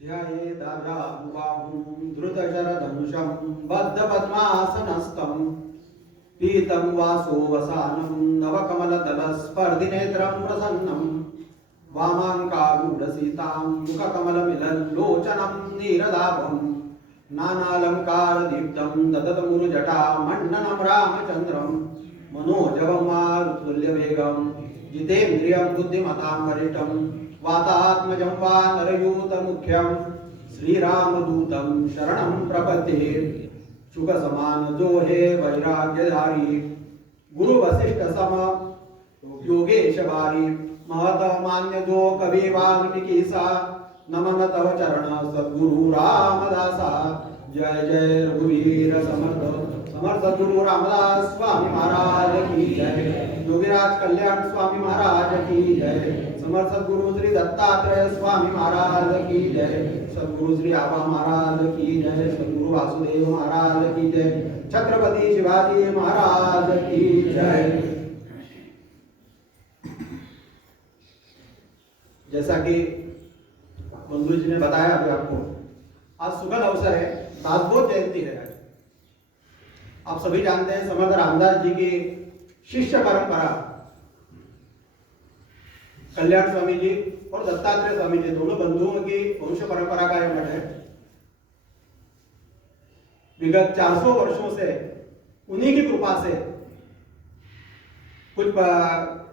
ध्यायेदाजानुबाहुं धृतशरधनुषं बद्धपद्मासनस्थं पीतं वासोवसानं नवकमलदलस्पर्धिनेत्रं प्रसन्नं वामाङ्कारूढसीतां मुखकमलमिलल्लोचनं नीरदाभं नानालङ्कारदीप्तं ददतमुरुजटामण्डनं रामचन्द्रं मनोजवं मारुतुल्यवेगं जितेन्द्रियं बुद्धिमतां वरिष्ठं वातात्मजं वा नरयूतमुख्यं श्रीरामदूतं शरणं प्रपद्ये शुक समान जो है वैराग्यधारी गुरु वशिष्ठ सम योगेश वारी महत मान्य जो कवि वाल्मीकि सा नमन तव चरण सद्गुरु रामदासा जय जय रघुवीर समर्थ समर्थ सद्गुरु रामदास स्वामी महाराज की जय योगीराज कल्याण स्वामी महाराज की जय समर्थ सद्गुरु श्री दत्तात्रेय स्वामी महाराज की जय सद्गुरु श्री आबा महाराज की जय सद्गुरु वासुदेव महाराज की जय छत्रपति शिवाजी महाराज की जय। जैसा कि बंधु जी ने बताया अभी आपको, आज सुखद अवसर है, दासबोध जयंती है। आप सभी जानते हैं समर्थ रामदास जी की शिष्य परंपरा कल्याण स्वामी जी और दत्तात्रेय स्वामी जी दोनों बंधुओं की वंश परंपरा का यह मठ है। विगत 400 वर्षों से उन्हीं की कृपा से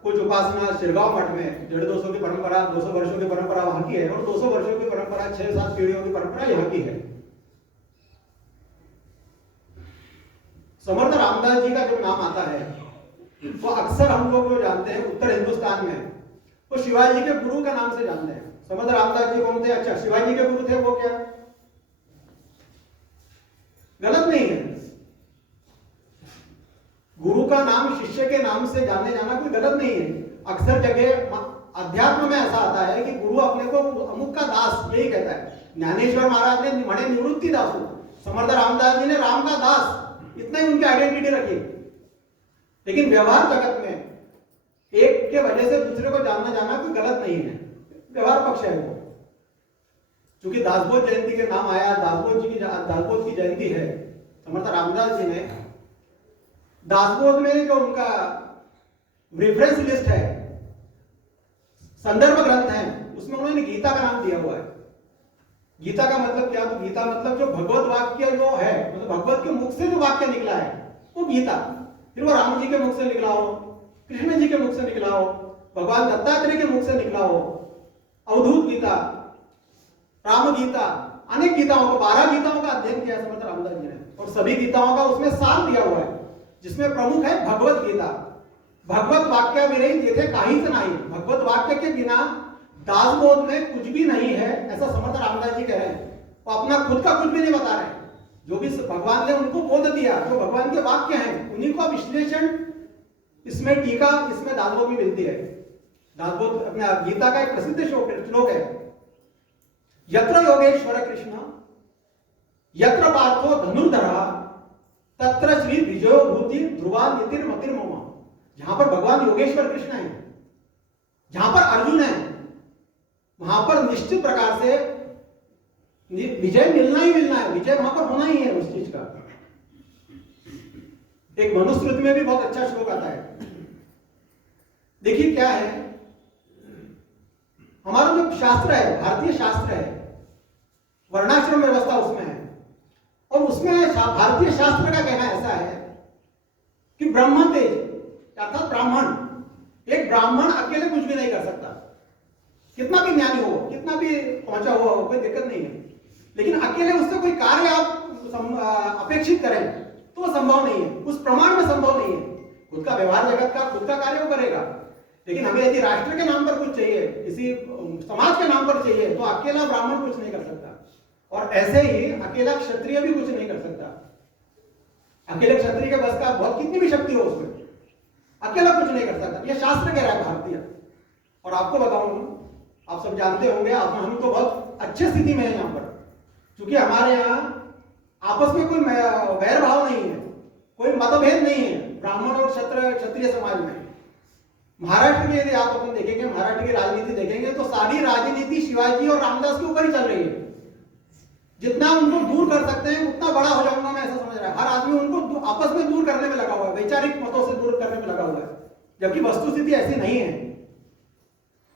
कुछ उपासना शिरगांव मठ में 150 की परंपरा, 200 वर्षों की परंपरा वहां की है और 200 वर्षों की परंपरा, 6-7 पीढ़ियों की परंपरा यहाँ की है। समर्थ रामदास जी का जब नाम आता है तो अक्सर हम लोग जो जानते हैं उत्तर हिंदुस्तान में वो शिवाजी के गुरु का नाम से जानते हैं। समर्थ रामदास जी कौन थे? अच्छा, शिवाजी के गुरु थे, वो क्या गलत नहीं है। गुरु का नाम शिष्य के नाम से जाने जाना कोई गलत नहीं है। अक्सर जगह अध्यात्म में ऐसा आता है कि गुरु अपने को अमुक का दास यही कहता है। ज्ञानेश्वर महाराज ने मणे निवृत्ति दासु, समर्थ रामदास जी ने राम का दास, इतना ही उनकी आइडेंटिटी रखी। लेकिन व्यवहार जगत में एक के वजह से दूसरे को जानना जाना कोई गलत नहीं है, व्यवहार पक्ष है वो। क्योंकि दासबोध जयंती के नाम आया, दासबोध की जयंती है। समर्थ रामदास जी ने दासबोध में जो उनका रेफरेंस लिस्ट है, संदर्भ ग्रंथ है, उसमें उन्होंने गीता का नाम दिया हुआ है। गीता का मतलब क्या? तो गीता मतलब जो भगवत वाक्य जो है, मतलब भगवत के मुख से जो वाक्य निकला है वो गीता। फिर वो राम जी के मुख से निकला हो, कृष्ण जी के मुख से निकला हो, भगवान दत्तात्रेय के मुख से निकला हो, अवधूत गीता, राम गीता, अनेक गीताओं को, 12 गीताओं का अध्ययन किया समर्थ रामदास जी ने और सभी गीताओं का उसमें सार दिया हुआ है, जिसमें प्रमुख है भगवत गीता। भगवत वाक्य विरहित येथे काहीच नाही, भगवत वाक्य के बिना दासबोध में कुछ भी नहीं है, ऐसा समर्थ रामदास जी कह रहे हैं। वो अपना खुद का कुछ भी नहीं बता रहे हैं, जो भी भगवान ने उनको बोध दिया, जो भगवान के वाक्य हैं, उन्हीं का विश्लेषण इसमें टीका इसमें दासबोध में मिलती है। दासबोध अपने गीता का एक प्रसिद्ध श्लोक है, यत्र योगेश्वर कृष्ण यत्र पार्थो धनुर्धरा तत्र श्री विजयो भूति ध्रुवा नीतिर मतिर मम। जहां पर भगवान योगेश्वर कृष्ण है, जहां पर अर्जुन है, वहां पर निश्चित प्रकार से विजय मिलना ही मिलना है, विजय वहां पर होना ही है उस चीज का। एक मनुस्मृति में भी बहुत अच्छा श्लोक आता है। देखिए क्या है, हमारा जो शास्त्र है, भारतीय शास्त्र है, वर्णाश्रम व्यवस्था उसमें है और उसमें भारतीय शास्त्र का कहना ऐसा है कि ब्रह्म तेज अर्थात ब्राह्मण, एक ब्राह्मण अकेले कुछ भी नहीं कर सकता, कितना भी ज्ञानी हो, कितना भी पहुंचा हुआ हो, कोई दिक्कत नहीं है। लेकिन अकेले उससे कोई कार्य आप अपेक्षित करें तो वो संभव नहीं है, उस प्रमाण में संभव नहीं है। खुद का व्यवहार जगत का खुद का कार्य वो करेगा, लेकिन हमें यदि राष्ट्र के नाम पर कुछ चाहिए, किसी समाज के नाम पर चाहिए, तो अकेला ब्राह्मण कुछ नहीं कर सकता और ऐसे ही अकेला क्षत्रिय भी कुछ नहीं कर सकता। अकेले क्षत्रिय के बस का बहुत कितनी भी शक्ति हो उसमें, अकेला कुछ नहीं कर सकता। यह शास्त्र कह रहा है भारतीय। और आपको बताऊं, आप सब जानते होंगे, हम तो बहुत अच्छी स्थिति में है यहाँ पर, क्योंकि हमारे यहाँ आपस में कोई वैर भाव नहीं है, कोई मतभेद नहीं है ब्राह्मण और क्षत्रिय समाज में। महाराष्ट्र की यदि आप अपन देखेंगे, महाराष्ट्र की राजनीति देखेंगे तो सारी राजनीति शिवाजी और रामदास के ऊपर ही चल रही है। जितना उनको दूर कर सकते हैं उतना बड़ा हो जाऊंगा मैं, ऐसा समझ रहा है। हर आदमी उनको आपस में दूर करने में लगा हुआ है, वैचारिक मतों से दूर करने में लगा हुआ है, जबकि वस्तुस्थिति ऐसी नहीं है।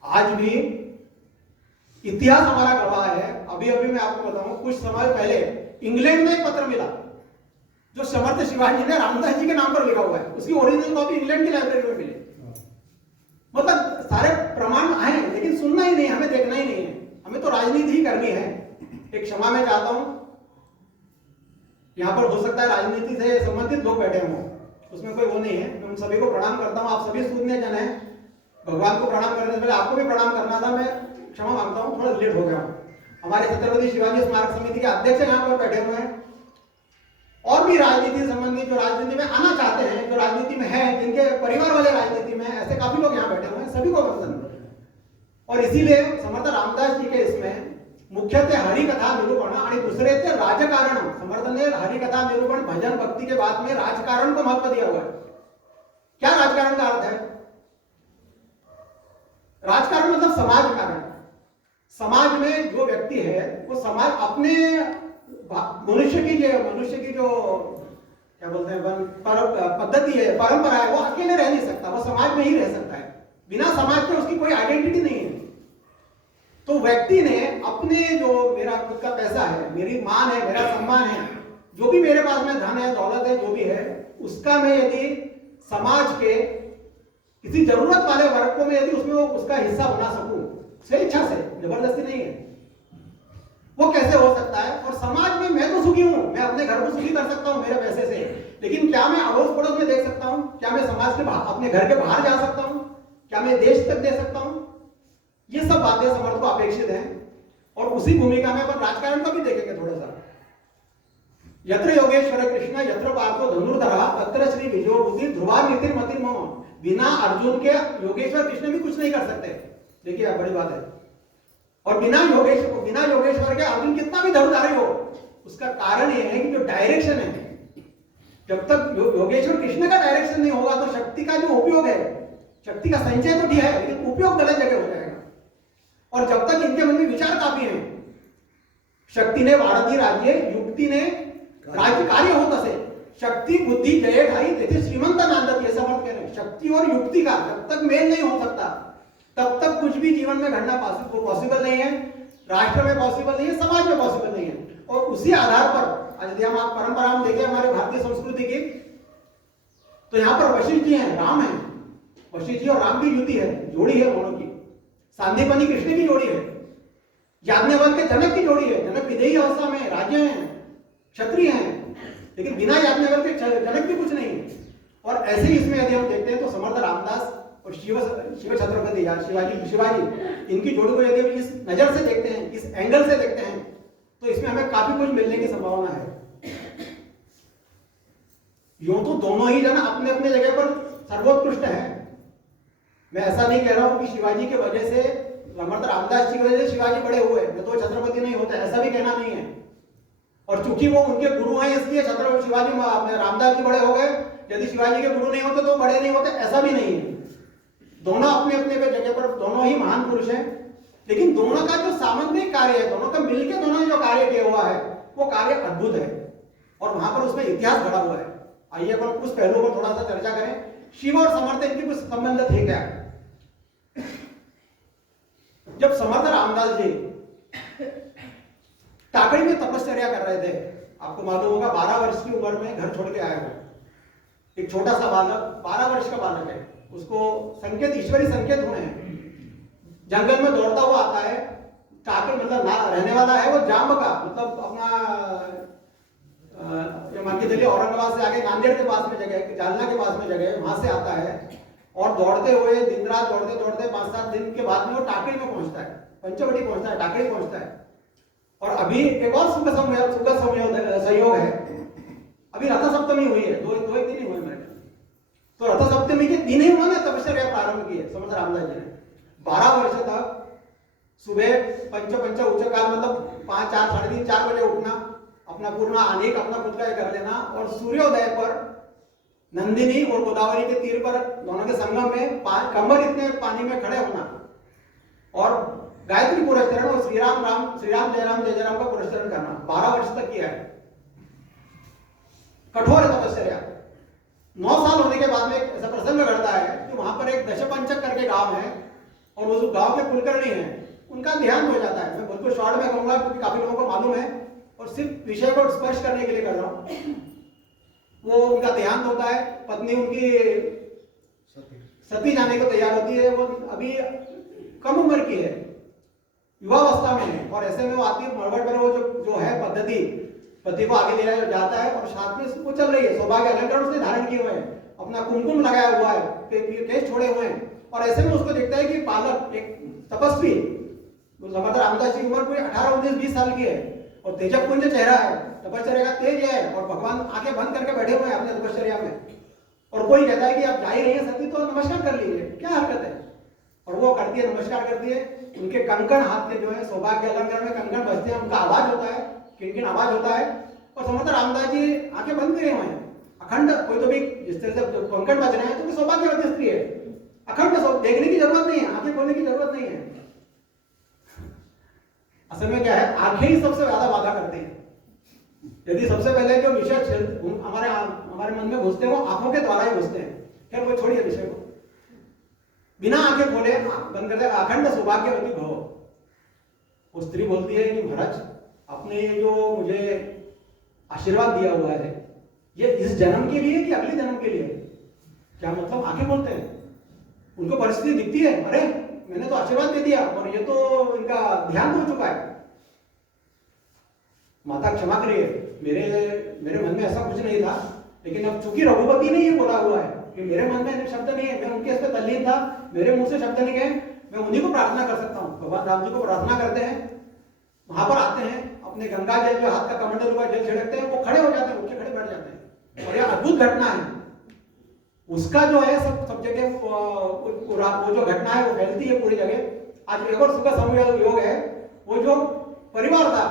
आज भी इतिहास हमारा गवाह है। अभी अभी मैं आपको बताऊं, कुछ समय पहले इंग्लैंड में एक पत्र मिला जो समर्थ शिवाजी ने रामदास जी के नाम पर लिखा हुआ है। उसकी ओरिजिनल कॉपी इंग्लैंड की लाइब्रेरी में मिली। मतलब सारे प्रमाण आए, लेकिन सुनना ही नहीं, हमें देखना ही नहीं है, हमें तो राजनीति ही करनी है। एक क्षमा मैं चाहता हूं, यहां पर हो सकता है राजनीति से संबंधित लोग बैठे हों, उसमें कोई वो नहीं है। मैं उन सभी को प्रणाम करता हूं। आप सभी सूझने जन हैं, भगवान को प्रणाम करने से पहले आपको भी प्रणाम करना था। मैं क्षमा मांगता हूं, थोड़ा लेट हो गया हूं। हमारे छत्रपति शिवाजी स्मारक समिति के अध्यक्ष यहाँ पर बैठे हुए हैं, और भी राजनीति से संबंधित जो राजनीति में आना चाहते हैं, जो राजनीति में है, जिनके परिवार वाले राजनीति में, ऐसे काफी लोग यहाँ बैठे हुए हैं, सभी को वंदन। और इसीलिए समर्थ रामदास जी के इसमें मुख्यतः हरिकथा निरूपण आणि दुसरे थे राजकारण। समर्थ ने हरिकथा निरूपण, भजन, भक्ति के बाद में राजकारण को महत्व दिया हुआ है। क्या राजकारण का अर्थ है? राजकारण मतलब समाज कारण। समाज में जो व्यक्ति है वो समाज अपने मनुष्य की जो क्या बोलते हैं पद्धति है, परंपरा है, वो अकेले रह नहीं सकता, वो समाज में ही रह सकता है। बिना समाज के उसकी कोई आइडेंटिटी नहीं है। तो व्यक्ति ने अपने जो मेरा खुद का पैसा है, मेरी मान है, मेरा सम्मान है, जो भी मेरे पास में धन है, दौलत है, जो भी है, उसका मैं यदि समाज के किसी जरूरत वाले वर्ग को मैं यदि उसमें उसका हिस्सा बना सकूं, स्वेच्छा से, जबरदस्ती नहीं है, वो कैसे हो सकता है? और समाज में मैं तो सुखी हूं, मैं अपने घर को सुखी कर सकता हूं मेरे पैसे से, लेकिन क्या मैं अड़ोस पड़ोस में देख सकता हूं? क्या मैं समाज के बाहर, अपने घर के बाहर जा सकता हूं? क्या मैं देश तक दे सकता हूं? ये सब बातें समर्थ को अपेक्षित हैं। और उसी भूमिका में अपन राजकारण को भी देखेंगे थोड़ा सा। यत्र योगेश्वर कृष्ण यत्र पार्थो धनुर्धरः तत्र श्री विजयो बुद्धि ध्रुवा नीति मति मम। बिना अर्जुन के योगेश्वर कृष्ण भी कुछ नहीं कर सकते। देखिए बड़ी बात है। और बिना योगेश्वर के अर्जुन कितना भी धनुर्धारी हो, उसका कारण यह है कि जो डायरेक्शन है, जब तक योगेश्वर कृष्ण का डायरेक्शन नहीं होगा तो शक्ति का जो उपयोग है, शक्ति का संचय तो ठीक है, लेकिन उपयोग गलत जगह हो जाएगा। और जब तक इनके मन में विचार काफी है, शक्ति ने वाढती राज्य, युक्ति ने राज्य कार्य हो तसे, शक्ति बुद्धि जय ढाई तेथे श्रीमंत नांदती, ऐसा बात कह रहे हैं। शक्ति और युक्ति का जब तक मेल नहीं हो सकता, तब तक कुछ भी जीवन में घटना पॉसिबल नहीं है, राष्ट्र में पॉसिबल नहीं है, समाज में पॉसिबल नहीं है। और उसी आधार पर यदि हम आप परंपरा में देखें हमारे भारतीय संस्कृति की, तो यहाँ पर वशिष्ठ जी हैं, राम है, वशिष्ठ जी और राम की युति है, जोड़ी है दोनों की। सांदीपनी कृष्ण की जोड़ी है, याज्ञवल्क्य जनक की जोड़ी है। जनक विदेही अवस्था में राजे हैं, क्षत्रिय हैं, लेकिन बिना याज्ञवल्क्य जनक भी कुछ नहीं है। और ऐसे ही इसमें यदि हम देखते हैं तो समर्थ रामदास और शिव छत्रपति या शिवाजी, इनकी जोड़ी को यदि हम इस नजर से देखते हैं, इस एंगल से देखते हैं, तो इसमें हमें काफी कुछ मिलने की संभावना है। यूं तो दोनों ही जन अपने अपने जगह पर सर्वोत्कृष्ट है। मैं ऐसा नहीं कह रहा हूं कि शिवाजी के वजह से, समर्थ रामदास जी की वजह से शिवाजी बड़े हुए, मैं तो छत्रपति नहीं होता, ऐसा भी कहना नहीं है। और चूंकि वो उनके गुरु हैं इसलिए छत्रपति शिवाजी रामदास जी बड़े हो गए, यदि शिवाजी के गुरु नहीं होते तो बड़े नहीं होते, ऐसा भी नहीं है। दोनों अपने अपने जगह पर दोनों ही महान पुरुष हैं, लेकिन दोनों का जो सामंतिक कार्य है, दोनों का मिलकर दोनों ने जो कार्य किया हुआ है, वो कार्य अद्भुत है। और वहां पर उसमें इतिहास भरा हुआ है। आइए अपन उस पहलू पर थोड़ा सा चर्चा करें। शिव और समर्थ इनकी कुछ संबंध थे क्या? जब समर्थ रामदास जी टाकरी में तपश्चर्या कर रहे थे, आपको मालूम होगा 12 वर्ष की उम्र में घर छोड़ के आए हो, एक छोटा सा बालक, 12 वर्ष का बालक है, उसको संकेत, ईश्वरी संकेत हुए हैं। जंगल में दौड़ता हुआ आता है, टाकरी मतलब रहने वाला है वो जाम्ब का, मतलब अपना मान के चलिए औरंगाबाद से आगे नांदेड़ के पास में जगह, जालना के पास में जगह, वहां से आता है और दौड़ते हुए दिन रात दौड़ते दौड़ते 5-7 दिन के बाद में वो टाकरी में पहुंचता है, पंचवटी पहुंचता है, टाकरी पहुंचता है। और अभी एक और सुखद संयोग है, अभी रथ सप्तमी हुई है, दो एक दिन ही हुए मेरे, तो रथ सप्तमी के दिन ही उन्होंने तपस्या प्रारंभ की है समर्थ रामदास जी ने। 12 वर्ष तक सुबह पंच उच्च काल मतलब 5, 4, 3:30, 4 बजे उठना, अपना पूर्ण अनेक अपना खुद का कर लेना, और सूर्योदय पर नंदिनी और गोदावरी के तीर पर दोनों के संगम में कमर इतने पानी में खड़े होना और गायत्री पुरस्चरण और श्री राम जय राम का पुरस्चरण करना 12 वर्ष तक किया है। कठोर है तपस्या। 9 साल होने के बाद में एक ऐसा प्रसंग घटता है कि वहां पर एक दशपंचक करके गांव है और उस गांव के कुलकर्णी हैं, उनका देहांत हो जाता है। मैं बिल्कुल शॉर्ट में कहूंगा क्योंकि काफी लोगों को मालूम है और सिर्फ विषय को स्पर्श करने के लिए कर रहा हूं। वो उनका देहांत होता है, पत्नी उनकी सती जाने को तैयार होती है। वो अभी कम उम्र की है, युवावस्था में है और ऐसे में वो आती है मड़वट पर। वो जो है पद्धति पति को आगे ले जाता है और साथ में वो चल रही है। सौभाग्य अलंकार उसने धारण किए हुए हैं, अपना कुमकुम लगाया हुआ है, केश छोड़े हुए हैं और ऐसे में उसको देखता है कि पालक एक तपस्वी समर्थ रामदास जी उम्र कोई 18, 19, 20 साल की है और तेजपुंज चेहरा है, तपश्चर्या का तेज है और भगवान आंखें बंद करके बैठे हुए हैं अपने तपश्चर्या में। और कोई कहता है कि आप जा ही रही है सती तो नमस्कार कर लीजिए, क्या हरकत है। और वो करती है, नमस्कार करती है। उनके कंकण हाथ में जो है सौभाग्य अलंकार में कंकण बजते हैं, उनका आवाज होता है, किनकिन आवाज होता है और समर्थ रामदास जी आंखें बंद करे हुए हैं अखंड। कोई तो भी जिस तरह से कंकण बज रहे हैं तो सौभाग्यवती स्त्री है, अखंड देखने की जरूरत नहीं है, आंखें खोलने की जरूरत नहीं है। असल में क्या है, आंखें ही सबसे ज्यादा वादा करते हैं। यदि सबसे पहले जो विषय हमारे मन में घुसते हैं वो आंखों के द्वारा ही घुसते हैं। खैर वो छोड़िए विषय को, बिना आंखें खोले बंद करते अखंड सौभाग्यवती भव। वो स्त्री बोलती है कि महाराज आपने ये जो मुझे आशीर्वाद दिया हुआ है ये इस जन्म के लिए कि अगले जन्म के लिए? क्या मतलब? आंखें बोलते हैं, उनको परिस्थिति दिखती है, अरे मैंने तो आशीर्वाद दे दिया और ये तो इनका ध्यान हो चुका है। माता क्षमा करिए, मेरे मन में ऐसा कुछ नहीं था, लेकिन अब चूंकि रघुपति ने ये बोला हुआ है कि मेरे मन में शब्द नहीं है, मैं उनके इस पे तल्लीन था, मेरे मुंह से शब्द नहीं गए, मैं उन्हीं को प्रार्थना कर सकता हूँ। भगवान राम जी को प्रार्थना करते हैं, वहां पर आते हैं, अपने गंगा जल जो हाथ का कमंडल हुआ जल छिड़कते हैं, वो खड़े हो जाते हैं, उठ के खड़े बैठ जाते हैं। और यह अद्भुत घटना है, उसका जो है सब जगह वो जो घटना है वो फैलती है पूरी जगह। आज एक और सुबह संयोग है, वो जो परिवार था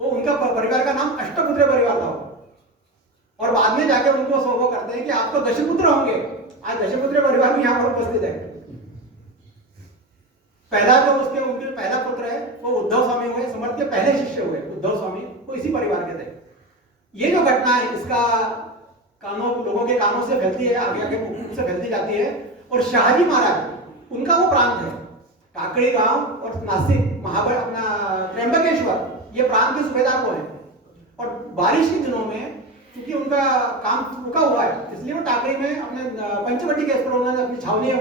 वो उनका परिवार का नाम अष्टपुत्र परिवार था और बाद में जाके उनको वो करते हैं कि आप तो दशपुत्र होंगे। आज दशपुत्र परिवार भी यहाँ पर उपस्थित है। पहला जो उनके पहला पुत्र है वो उद्धव स्वामी हुए, समर्थ के पहले शिष्य हुए उद्धव स्वामी, वो इसी परिवार के थे। ये जो घटना है इसका लोगों के कानों से फैलती है, आगे आगे मुख से फैलती जाती है। और शाहजी महाराज उनका वो प्रांत है, काकड़ी गांव और नासिक अपना त्र्यंबकेश्वर, ये प्रांत के सूबेदार को है। और बारिश के दिनों में क्योंकि उनका काम रुका हुआ है, इसलिए वो टाकरी में अपने पंचवटी के उन्होंने अपनी छावनी है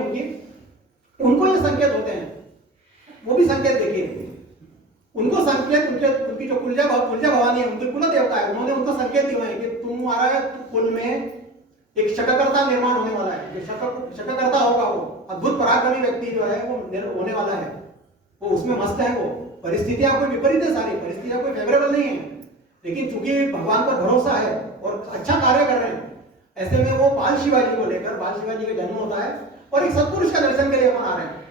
उनको ये संकेत होते हैं। वो भी संकेत देखिए, उनको संकेत उनकी जो कुलजा भवानी है, उनकी कुल देवता है, उन्होंने उनको संकेत दिए हैं कि तुम्हारा कुल में एक शककर्ता निर्माण होने वाला है। शककर्ता होगा, वो अद्भुत पराक्रमी व्यक्ति जो है वो होने वाला है। वो उसमें मस्त है। वो परिस्थितियां कोई विपरीत है, सारी परिस्थितियां कोई फेवरेबल नहीं है, लेकिन चूंकि भगवान पर भरोसा है और अच्छा कार्य कर रहे हैं, ऐसे में वो बाल शिवाजी को लेकर, बाल शिवाजी का जन्म होता है और एक सत्पुरुष का दर्शन के लिए अपन आ रहे हैं।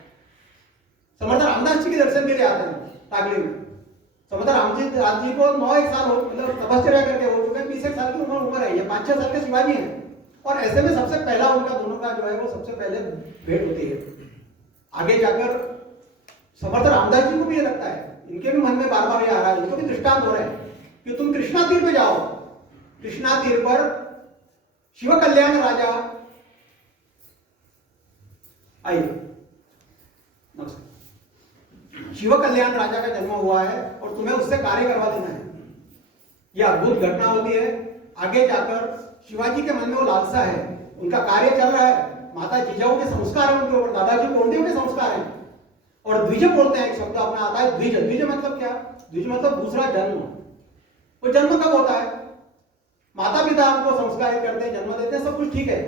समर्थ रामदास जी के दर्शन के लिए आते हैं तागली में। समर्थ राम जी को 9-1 साल मतलब तपस्या करके हो चुके हैं, 20 साल की उम्र है, ये 5-6 साल के शिवाजी हैं। और ऐसे में सबसे पहला उनका दोनों का जो है वो सबसे पहले भेंट होती है। आगे जाकर समर्थ रामदास जी को भी ये लगता है, इनके भी मन में बार बार ये आ रहा है, इनको भी दृष्टांत हो रहे हैं कि तुम कृष्णा तीर पे जाओ। कृष्णा तीर पर शिव कल्याण राजा आइए, नमस्कार। शिव कल्याण राजा का जन्म हुआ है और तुम्हें उससे कार्य करवा देना है। यह अद्भुत घटना होती है। आगे जाकर शिवाजी के मन में वो लालसा है, उनका कार्य चल रहा है, माता जीजाऊ के संस्कार है उनके ऊपर, दादाजी कोंडियों के संस्कार है। और द्विज बोलते हैं, एक शब्द अपना आता है द्विज। द्विज मतलब क्या? द्विज मतलब दूसरा जन्म। वो जन्म कब होता है? माता पिता हमको संस्कारित करते हैं, जन्म देते हैं, सब कुछ ठीक है,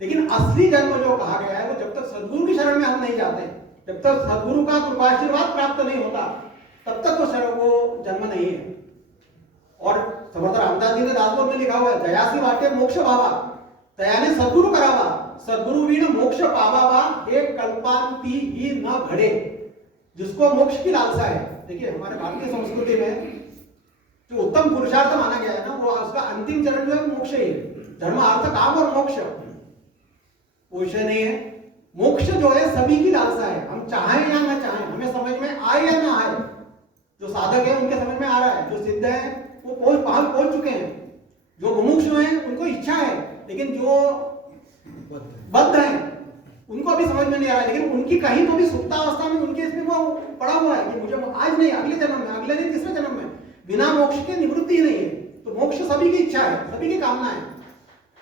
लेकिन असली जन्म जो कहा गया है वो जब तक सदगुरु की शरण में हम नहीं जाते, जब तक सदगुरु का कृपाशीर्वाद प्राप्त नहीं होता, तब तक वो शरण को जन्म नहीं है। और समर्थ रामदास जी ने दासबोध में लिखा हुआ है, दयासी वाटे मोक्ष पावा, दयाने सदगुरु करावा, सदगुरु वीण मोक्ष पावा, एक कल्पांति ही न घड़े। जिसको मोक्ष की लालसा है, देखिए हमारे भारतीय संस्कृति में जो उत्तम पुरुषार्थ माना गया है ना, वो उसका अंतिम चरण जो है मोक्ष ही है। धर्म अर्थ काम और मोक्ष वो विषय नहीं है। मोक्ष जो है सभी की लालसा है, हम चाहें या ना चाहें, हमें समझ में आए या ना आए। जो साधक है उनके समझ में आ रहा है, जो सिद्ध है वो पहुंच चुके हैं। जो मुमुक्षु हैं उनको इच्छा है, लेकिन जो बद्ध हैं उनको अभी समझ में नहीं आ रहा है। लेकिन उनकी कहीं तो भी सुप्तावस्था में उनके इसमें वो पड़ा हुआ है कि मुझे आज नहीं, अगले जन्म में, अगले नहीं, तीसरे जन्म में, बिना मोक्ष के निवृत्ति ही नहीं है। तो मोक्ष सभी की इच्छा है, सभी की कामना है।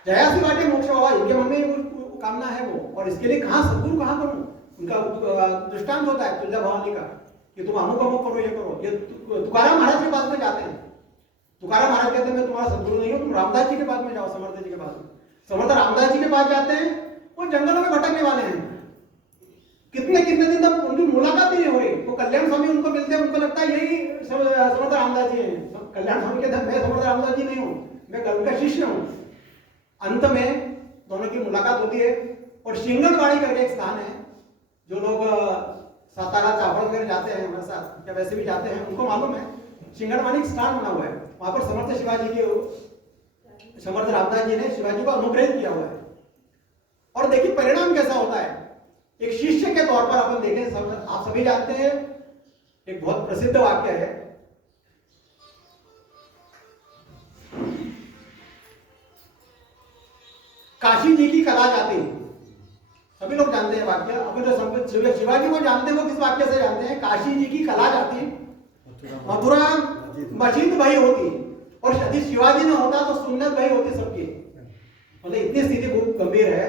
जयासी बाटे मोक्ष होगा, इनके मन में वो कामना है वो। और इसके लिए कहाँ सदगुरु कहाँ करूं, उनका दृष्टांत होता है तुलजा भवानी का कि तुम अमुक अमुक करो, ये करो। ये तुकाराम महाराज के पास में जाते हैं। तुकाराम महाराज कहते हैं मैं तुम्हारा सदगुरु नहीं हूं, तुम रामदास जी के पास में जाओ, समर्थ जी के पास में। समर्थ रामदास जी के पास जाते हैं, वो जंगलों में भटकने वाले हैं। कितने कितने दिन तक उनकी मुलाकात ही नहीं हो रही। वो कल्याण स्वामी उनको मिलते हैं, उनको लगता है यही समर्थ रामदास जी हैं। कल्याण स्वामी कहते हैं मैं समर्थ रामदास जी नहीं हूँ, मैं उनका शिष्य हूँ। अंत में दोनों की मुलाकात होती है। और शिंगलवाड़ी करके एक स्थान है, जो लोग सातारा चावड़ वगैरह जाते हैं हमारे साथ या वैसे भी जाते हैं उनको मालूम है, शिंगलवाड़ी एक स्थान बना हुआ है। वहां पर समर्थ शिवाजी के, समर्थ रामदास जी ने शिवाजी को अनुग्रहित किया हुआ है। और देखिए परिणाम कैसा होता है। एक शिष्य के तौर पर अपन देखें, आप सभी जानते हैं एक बहुत प्रसिद्ध वाक्य है, काशी जी की कला जाती। सभी लोग जानते हैं वाक्य। अपन जो शिवाजी को जानते हैं वो किस वाक्य से जानते हैं, काशी जी की कला जाती मथुरा मशीद भाई होती। और यदि शिवाजी न होता तो सुन्नत भाई होती सबकी। मतलब इतनी स्थिति बहुत गंभीर है।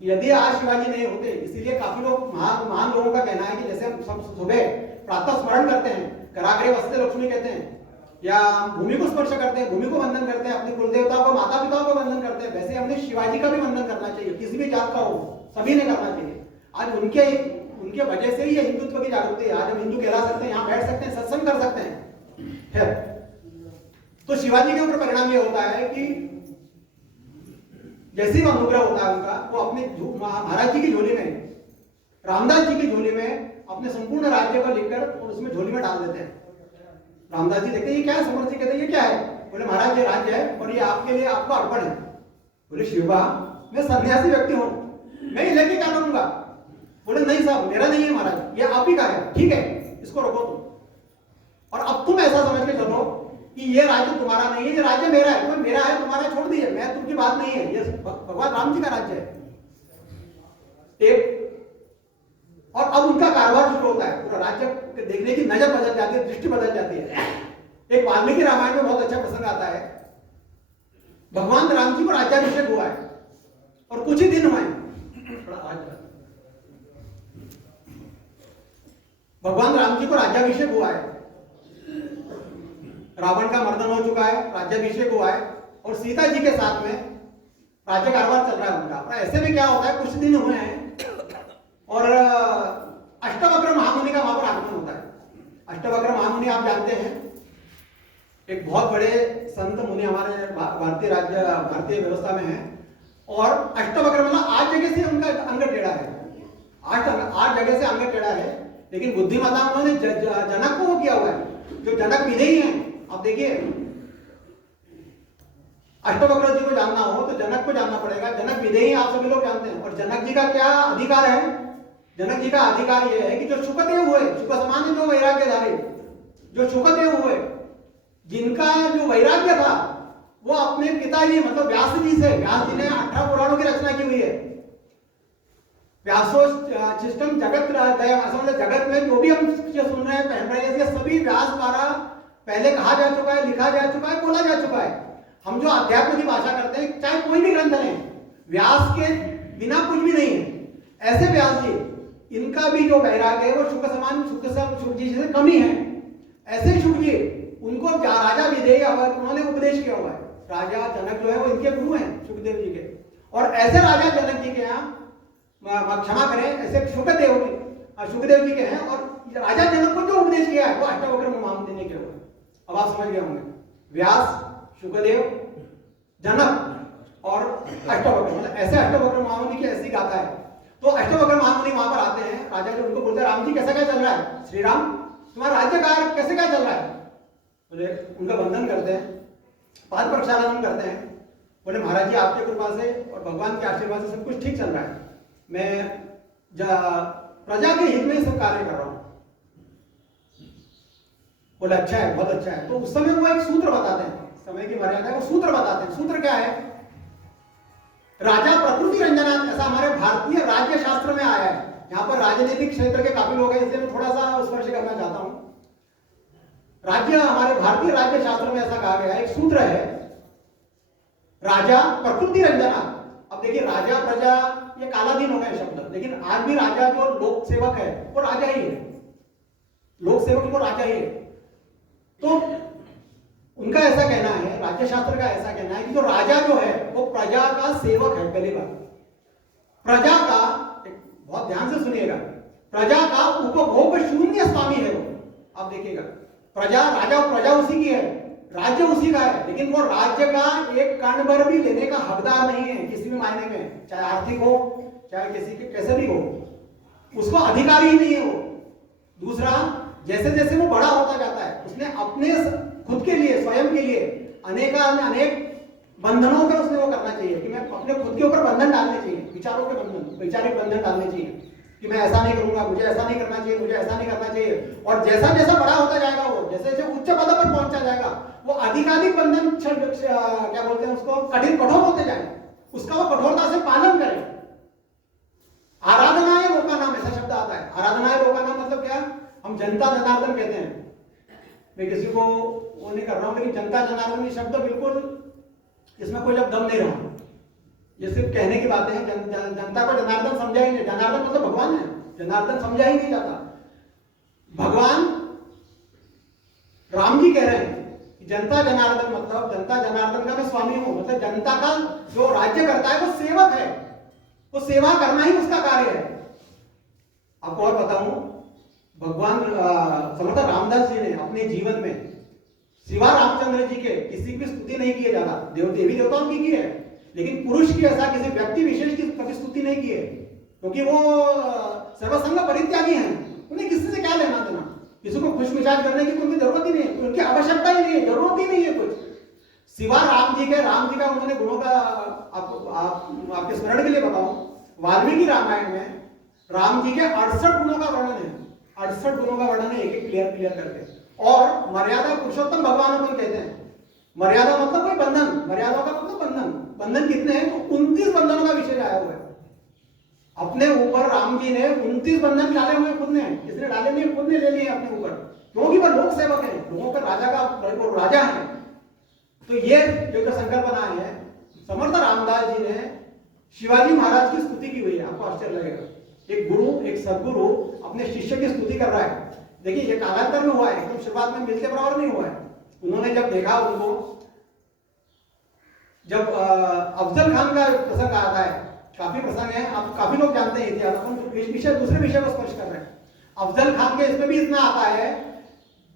यदि आज शिवाजी नहीं होते, इसीलिए काफी लोग महान लोगों का कहना है कि जैसे हम सब सुबह प्रातः स्मरण करते हैं, कराग्रे वस्ते लक्ष्मी कहते हैं, या भूमि को स्पर्श करते हैं, भूमि को वंदन करते हैं, अपने कुलदेवता को, माता पिता को वंदन करते हैं, वैसे हमने शिवाजी का भी वंदन करना चाहिए। किसी भी जात का हो, सभी ने करना चाहिए। आज उनके वजह से ही ये हिंदुत्व की जागृति है। आज हम हिंदू कहला सकते हैं, यहाँ बैठ सकते हैं, सत्संग कर सकते हैं। तो शिवाजी के ऊपर परिणाम ये होता है कि जैसे ही अनुग्रह होता है उनका, वो अपने महाराज जी की झोली में, रामदास जी की झोली में अपने संपूर्ण राज्य को लिखकर और उसमें झोली में डाल देते हैं। रामदास जी देखते हैं ये क्या है, समर्थ जी कहते हैं ये क्या है। बोले महाराज ये राज्य है और ये आपके लिए, आपका अर्पण है। बोले शिवा मैं सन्यासी व्यक्ति हूं, मैं ये लेके क्या करूंगा। बोले नहीं साहब मेरा नहीं है महाराज, ये आप ही का है, ठीक है इसको रखो तुम। और अब तुम ऐसा समझ के चलो कि ये राज्य तुम्हारा नहीं है, ये राज्य मेरा है। तो मेरा है, तुम्हारा छोड़ दीजिए, मैं तुमकी बात नहीं है, ये भगवान राम जी का राज्य है। एक और अब उनका कारोबार शुरू होता है। पूरा राज्य देखने की नजर बदल जाती है, दृष्टि बदल जाती है। एक वाल्मीकि रामायण में बहुत अच्छा प्रसंग आता है। भगवान राम जी को राज्याभिषेक हुआ है और कुछ ही दिन हुए, भगवान राम जी को राज्याभिषेक हुआ है। रावण का मर्दन हो चुका है, राज्याभिषेक हुआ है और सीता जी के साथ में राज्य कारोबार चल रहा है उनका। ऐसे में क्या होता है, कुछ दिन हुए हैं और अष्टवक्र महामुनि का वहां पर आगमन होता है। अष्टवक्र महामुनि आप जानते हैं, एक बहुत बड़े संत मुनि हमारे भारतीय व्यवस्था में है। और अष्टवक्र मतलब 8 जगह से उनका अंग टेढ़ा है, 8 जगह से अंग टेढ़ा है। लेकिन बुद्धिमता उन्होंने जनक को किया हुआ है, जो जनक विधेयी है। आप देखिए अष्टवक्र जी को जानना हो तो जनक को जानना पड़ेगा। जनक विधेयी आप सभी लोग जानते हैं। और जनक जी का क्या अधिकार है, जनक जी का अधिकार यह है कि जो शुकदेव हुए, शुक समान जो वैराग्यधारी, जो शुकदेव हुए, जिनका जो वैराग्य था वो अपने पिताजी मतलब व्यास जी से, व्यास जी ने 18 पुराणों की रचना की हुई है। व्यासोचिष्टम जगत मतलब जगत में जो भी हम सुन रहे हैं, पहन रहे हैं, ये सभी व्यास द्वारा पहले कहा जा चुका है, लिखा जा चुका है, बोला जा चुका है। हम जो अध्यात्म की भाषा करते हैं, चाहे कोई भी ग्रंथ लें, व्यास के बिना कुछ भी नहीं है। ऐसे व्यास जी, इनका भी जो वैराग्य है वो शुक जी से कम ही है। ऐसे शुक जी, उनको राजा विधेय उन्होंने उपदेश किया हुआ है। राजा जनक जो है वो इनके गुरु हैं, सुखदेव जी के। और ऐसे राजा जनक जी के यहाँ, क्षमा करें, ऐसे सुखदेव जी के हैं। और राजा जनक को जो उपदेश किया है वो अष्टवक्र महामुनि ने किया हुआ है। अब आप समझ गए होंगे, व्यास, सुखदेव, जनक और अष्टवक्र, मतलब ऐसे अष्टवक्र महामुनि की ऐसी गाथा है। तो अष्टवक्र महामुनि वहां पर आते हैं, राजा जो उनको बोलते हैं राम जी कैसा क्या चल रहा है, श्री राम तुम्हारा राज्य कार्य कैसे क्या चल रहा है। उनका वंदन करते हैं, पाद प्रक्षालन करते हैं बोले महाराज जी आपके कृपा से और भगवान के आशीर्वाद से सब कुछ ठीक चल रहा है, मैं प्रजा के हित में ही सब कार्य कर रहा हूं। बोले अच्छा है, बहुत अच्छा है। तो उस समय वो एक सूत्र बताते हैं, समय की मर्यादा है, वो सूत्र बताते हैं। सूत्र क्या है? राजा प्रकृति रंजनात्, ऐसा हमारे भारतीय राज्य शास्त्र में आया है। यहाँ पर राजनीतिक क्षेत्र के काफी लोग हैं, इसलिए मैं थोड़ा सा स्पर्श करना चाहता हूं। राज्य, हमारे भारतीय राज्य शास्त्र में ऐसा कहा गया है, एक सूत्र है, राजा प्रकृति रंजनात्। अब देखिए राजा प्रजा ये कालाधीन हो गए शब्द, लेकिन आज भी राजा जो लोक सेवक है वो राजा ही है, लोक सेवक वो राजा ही है। तो उनका ऐसा कहना है, राज्य शास्त्र का ऐसा कहना है कि जो राजा जो है वो प्रजा का सेवक है। पहली बात, प्रजा का, बहुत ध्यान से सुनिएगा, प्रजा का उपभोग शून्य स्वामी है वो। आप देखिएगा, प्रजा, राजा, प्रजा उसी की है, राज्य उसी का है, लेकिन वो राज्य का एक कण भर भी लेने का हकदार नहीं है किसी भी मायने में, चाहे आर्थिक हो चाहे किसी के कैसे भी हो, उसको अधिकारी ही नहीं है वो। दूसरा, जैसे जैसे वो बड़ा होता जाता है उसने अपने खुद के लिए, स्वयं के लिए अनेक बंधनों पर उसने वो करना चाहिए कि मैं अपने खुद के ऊपर बंधन डालने चाहिए, विचारों के बंधन, वैचारिक बंधन डालने चाहिए कि मैं ऐसा नहीं करूंगा, मुझे ऐसा नहीं करना चाहिए, मुझे ऐसा नहीं करना चाहिए। और जैसा जैसा बड़ा होता जाएगा वो, जैसे जैसे उच्च पद पर पहुंचा जाएगा, वो अधिकाधिक बंधन, क्या बोलते हैं उसको, कठोर होते जाए, उसका वो कठोरता से पालन करे। आराधनाएं लोका नाम, ऐसा शब्द आता है। आराधनाएं लोका नाम मतलब क्या? हम जनता जनार्दन कहते हैं, मैं किसी को वो नहीं कर रहा हूं, लेकिन जनता जनार्दन ये शब्द बिल्कुल, इसमें कोई दम नहीं रहा, ये सिर्फ कहने की बातें हैं। जनता को जनार्दन समझा ही नहीं, जनार्दन मतलब भगवान है, जनार्दन समझा ही नहीं जाता। भगवान राम जी कह रहे हैं कि जनता जनार्दन मतलब, जनता जनार्दन का मैं स्वामी हूं, मतलब जनता का जो राज्य करता है वो सेवक है, वो सेवा करना ही उसका कार्य है। आपको और बताऊं, भगवान समर्थ रामदास जी ने अपने जीवन में सिवा रामचंद्र जी के किसी की स्तुति नहीं की है, ज्यादा देवी देवताओं की है, लेकिन पुरुष की, ऐसा किसी व्यक्ति विशेष की कभी स्तुति नहीं की है, क्योंकि वो सर्वसंग परित्यागी हैं, उन्हें किसी से क्या लेना देना, किसी को खुश मिजाज करने की उनकी जरूरत ही नहीं है, उनकी आवश्यकता ही नहीं है, जरूरत ही नहीं है कुछ। सिवा राम जी का उन्होंने गुणों का आपके स्मरण के लिए बताऊं, वाल्मीकि रामायण में राम जी के 68 गुणों का वर्णन है, 68 गुणों का वर्णन है, एक एक क्लियर करके। और मर्यादा पुरुषोत्तम भगवान अपन कहते हैं। मर्यादा मतलब कोई बंधन, मर्यादा का मतलब बंधन। बंधन कितने हैं? तो 29 बंधनों का विषय आया हुआ है अपने ऊपर। राम जी ने 29 बंधन डाले हुए खुद ने, किसने डाले नहीं, खुद ने ले लिए अपने ऊपर, क्योंकि वह लोक सेवक है, लोगों का राजा का राजा है। तो ये जो संकल्पना है, समर्थ रामदास जी ने शिवाजी महाराज की स्तुति की हुई है। आपको आश्चर्य लगेगा, एक गुरु, एक सदगुरु अपने शिष्य की स्तुति कर रहा है। देखिए ये कालांतर में हुआ है, तो शुरुआत में मिलते बराबर नहीं हुआ है। उन्होंने जब देखा उनको, जब अफजल खान का प्रसंग आता है, काफी प्रसंग है, आप काफी लोग जानते हैं इतिहास, अपन विषय दूसरे विषय को स्पर्श कर रहे हैं। अफजल खान के इसमें भी इतना आता है